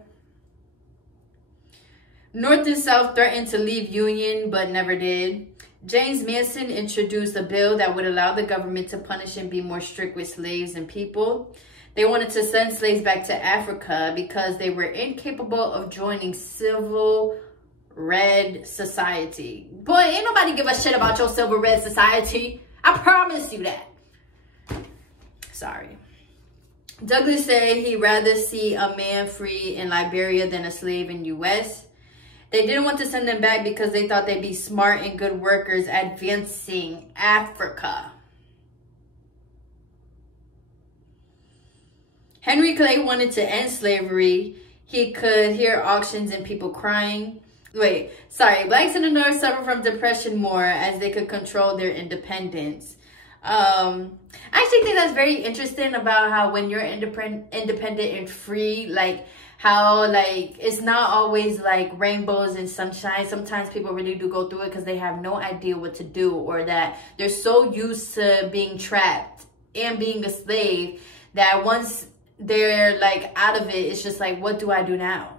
North and South threatened to leave Union but never did. James Madison introduced a bill that would allow the government to punish and be more strict with slaves and people. They wanted to send slaves back to Africa because they were incapable of joining civil red society. Boy, ain't nobody give a shit about your civil red society. I promise you that. Sorry. Douglass said he'd rather see a man free in Liberia than a slave in U.S. They didn't want to send them back because they thought they'd be smart and good workers advancing Africa. Henry Clay wanted to end slavery. He could hear auctions and people crying. Blacks in the North suffer from depression more as they could control their independence. I actually think that's very interesting about how when you're independent and free, like how like it's not always like rainbows and sunshine. Sometimes people really do go through it because they have no idea what to do, or that they're so used to being trapped and being a slave that once they're like out of it, it's just like, what do I do now?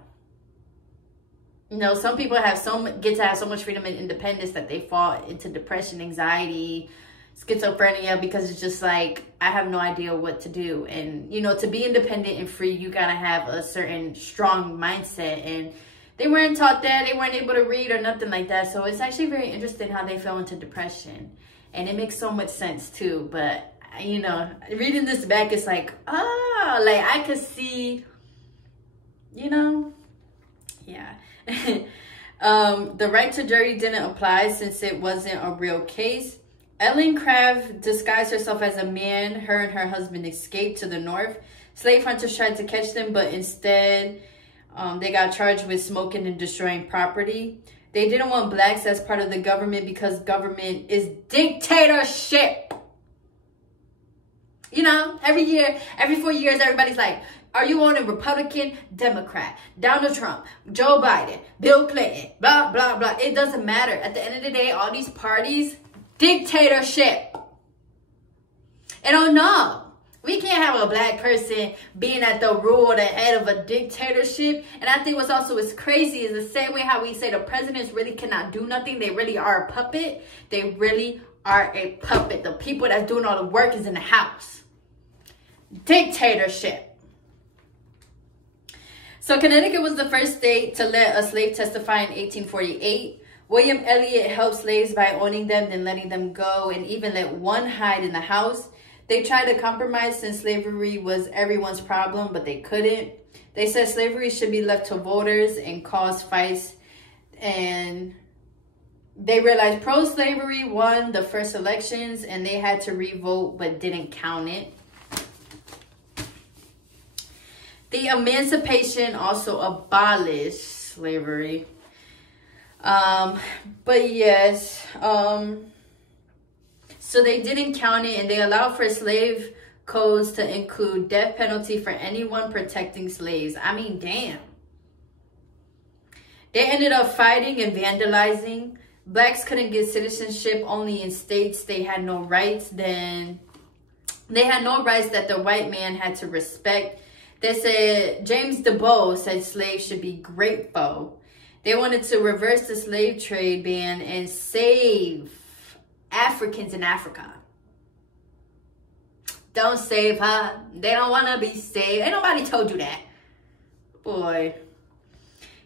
You know, some people get to have so much freedom and independence that they fall into depression, anxiety, schizophrenia, because it's just like, I have no idea what to do. And, you know, to be independent and free, you gotta have a certain strong mindset. And they weren't taught that. They weren't able to read or nothing like that. So it's actually very interesting how they fell into depression. And it makes so much sense too. But, you know, reading this back, it's like, oh, like I could see, you know, yeah. The right to jury didn't apply since it wasn't a real case. Ellen Craft disguised herself as a man. Her and her husband escaped to the north. Slave hunters tried to catch them, but instead they got charged with smoking and destroying property. They didn't want blacks as part of the government because government is dictatorship. You know, every 4 years, everybody's like, are you on a Republican, Democrat, Donald Trump, Joe Biden, Bill Clinton, blah, blah, blah. It doesn't matter. At the end of the day, all these parties, dictatorship. And oh no, we can't have a black person being at the rule, the head of a dictatorship. And I think what's also is crazy is the same way how we say the presidents really cannot do nothing. They really are a puppet. They really are a puppet. The people that's doing all the work is in the house. Dictatorship. So Connecticut was the first state to let a slave testify in 1848. William Elliot helped slaves by owning them, then letting them go, and even let one hide in the house. They tried to compromise since slavery was everyone's problem, but they couldn't. They said slavery should be left to voters and cause fights. And they realized pro-slavery won the first elections, and they had to re-vote, but didn't count it. The Emancipation also abolished slavery. But yes, so they didn't count it, and they allowed for slave codes to include death penalty for anyone protecting slaves. I mean, damn. They ended up fighting and vandalizing. Blacks couldn't get citizenship only in states they had no rights. Then they had no rights that the white man had to respect. They said, James DeBow said slaves should be grateful. They wanted to reverse the slave trade ban and save Africans in Africa. Don't save her. They don't want to be saved. Ain't nobody told you that. Boy.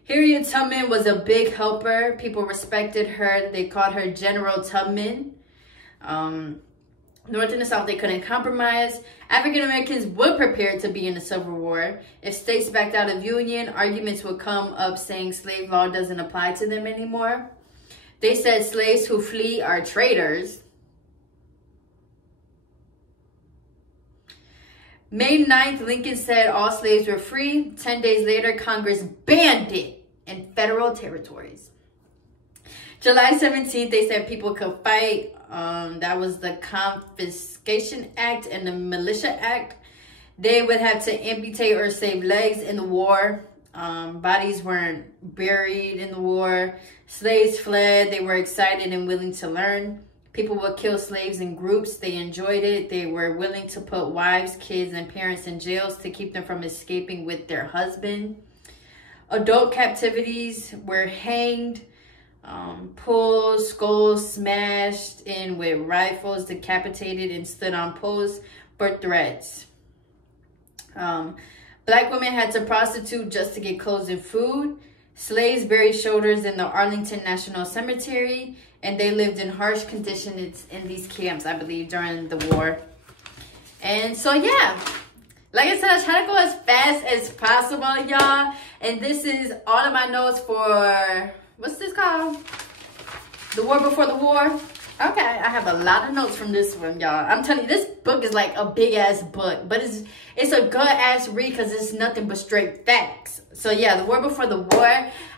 Harriet Tubman was a big helper. People respected her. They called her General Tubman. North and the South, they couldn't compromise. African Americans were prepared to be in the Civil War. If states backed out of Union, arguments would come up saying slave law doesn't apply to them anymore. They said slaves who flee are traitors. May 9th, Lincoln said all slaves were free. 10 days later, Congress banned it in federal territories. July 17th, they said people could fight. That was the Confiscation Act and the Militia Act. They would have to amputate or save legs in the war. Bodies weren't buried in the war. Slaves fled. They were excited and willing to learn. People would kill slaves in groups. They enjoyed it. They were willing to put wives, kids, and parents in jails to keep them from escaping with their husband. Adult captivities were hanged, pulled, skulls smashed in with rifles, decapitated, and stood on posts for threats. Black women had to prostitute just to get clothes and food. Slaves buried shoulders in the Arlington National Cemetery, and they lived in harsh conditions in these camps, I believe, during the war. And so, yeah, like I said, I try to go as fast as possible, y'all. And this is all of my notes for, what's this called? The War Before the War. Okay, I have a lot of notes from this one, y'all. I'm telling you, this book is like a big-ass book. But it's a good-ass read because it's nothing but straight facts. So, yeah, The War Before the War.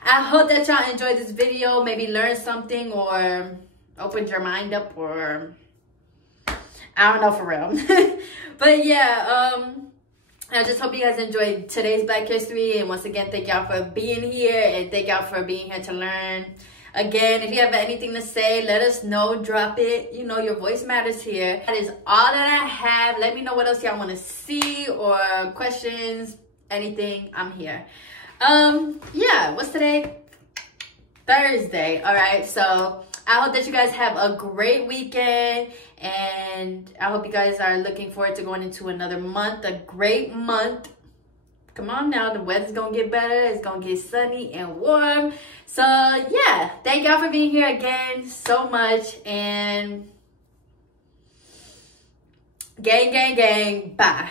I hope that y'all enjoyed this video. Maybe learn something or opened your mind up or... I don't know, for real. But, yeah, I just hope you guys enjoyed today's Black History. And once again, thank y'all for being here. And thank y'all for being here to learn. Again, if you have anything to say, let us know. Drop it. You know, your voice matters here. That is all that I have. Let me know what else y'all want to see or questions, anything. I'm here. Yeah, what's today? Thursday. All right, so I hope that you guys have a great weekend, and I hope you guys are looking forward to going into another month, a great month. Come on now, the weather's gonna get better. It's gonna get sunny and warm. So yeah, thank y'all for being here again so much, and gang, gang, gang, bye.